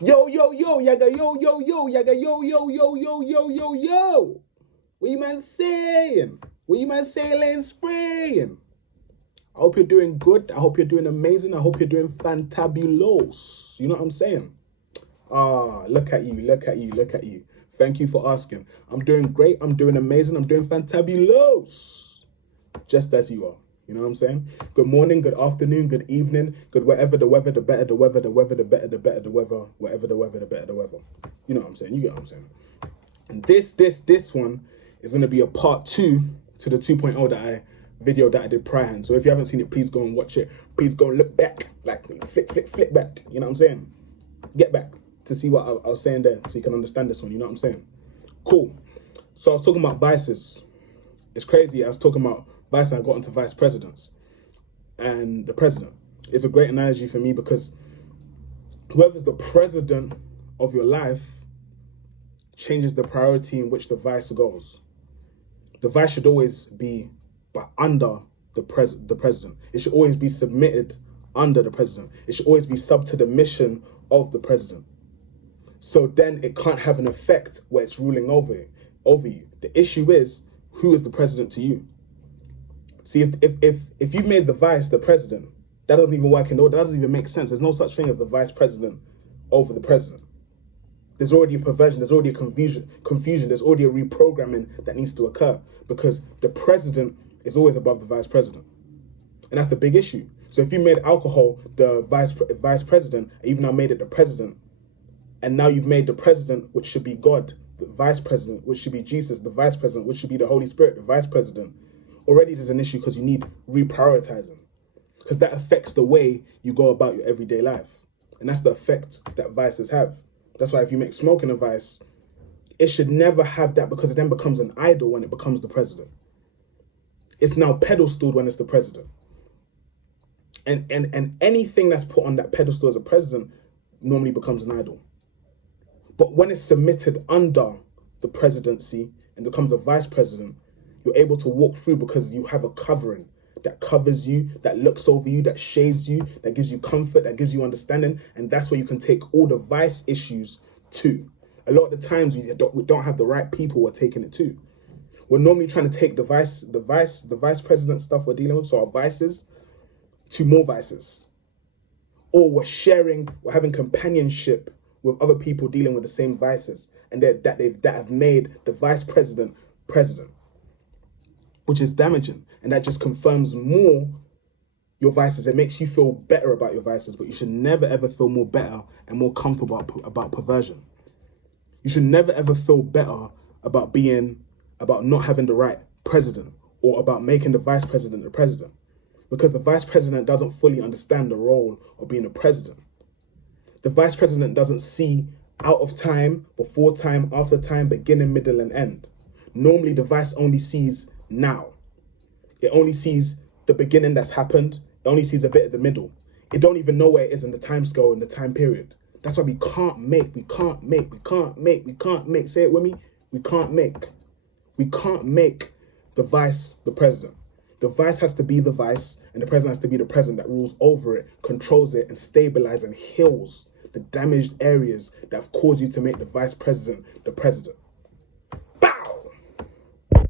Yo, yo, yo, yaga, yo, yo, yo, yaga, yo, yo, yo, yo, yo, yo, yo. What you man saying? What you man saying, spraying? I hope you're doing good. I hope you're doing amazing. I hope you're doing fantabulous. You know what I'm saying? Look at you, look at you, look at you. Thank you for asking. I'm doing great. I'm doing amazing. I'm doing fantabulous. Just as you are. You know what I'm saying? Good morning, good afternoon, good evening, good whatever the weather, the better the weather, the weather, the better, the better the weather, whatever the weather, the better the weather. You know what I'm saying? You get what I'm saying? And this one is going to be a part 2 to the 2.0 that I did prior. So if you haven't seen it, please go and watch it. Please go and look back, like flip back. You know what I'm saying? Get back to see what I was saying there so you can understand this one. You know what I'm saying? Cool. So I was talking about vices. It's crazy. I was talking about vice and I got into vice presidents and the president. It's a great analogy for me because whoever's the president of your life changes the priority in which the vice goes. The vice should always be under the president. It should always be submitted under the president. It should always be sub to the mission of the president. So then it can't have an effect where it's ruling over you. The issue is, who is the president to you? See, if you've made the vice the president, that doesn't even work in order. That doesn't even make sense. There's no such thing as the vice president over the president. There's already a perversion. There's already a confusion. There's already a reprogramming that needs to occur because the president is always above the vice president. And that's the big issue. So if you made alcohol the vice president, and you've now made it the president, and now you've made the president, which should be God, the vice president, which should be Jesus, the vice president, which should be the Holy Spirit, the vice president, already there's an issue because you need reprioritizing. Because that affects the way you go about your everyday life. And that's the effect that vices have. That's why if you make smoking a vice, it should never have that because it then becomes an idol when it becomes the president. It's now pedestaled when it's the president. And anything that's put on that pedestal as a president normally becomes an idol. But when it's submitted under the presidency and becomes a vice president, you're able to walk through because you have a covering that covers you, that looks over you, that shades you, that gives you comfort, that gives you understanding. And that's where you can take all the vice issues to. A lot of the times we don't have the right people we're taking it to. We're normally trying to take the vice president stuff we're dealing with, so our vices, to more vices. Or we're having companionship with other people dealing with the same vices and that have made the vice president, which is damaging. And that just confirms more your vices. It makes you feel better about your vices, but you should never ever feel more better and more comfortable about perversion. You should never ever feel better about not having the right president or about making the vice president the president. Because the vice president doesn't fully understand the role of being a president. The vice president doesn't see out of time, before time, after time, beginning, middle, and end. Normally, the vice only sees now. It only sees the beginning that's happened. It only sees a bit of the middle. It don't even know where it is in the time scale, in the time period. That's why we can't make. Say it with me. We can't make the vice the president. The vice has to be the vice, and the president has to be the president that rules over it, controls it, and stabilizes and heals the damaged areas that have caused you to make the vice president the president.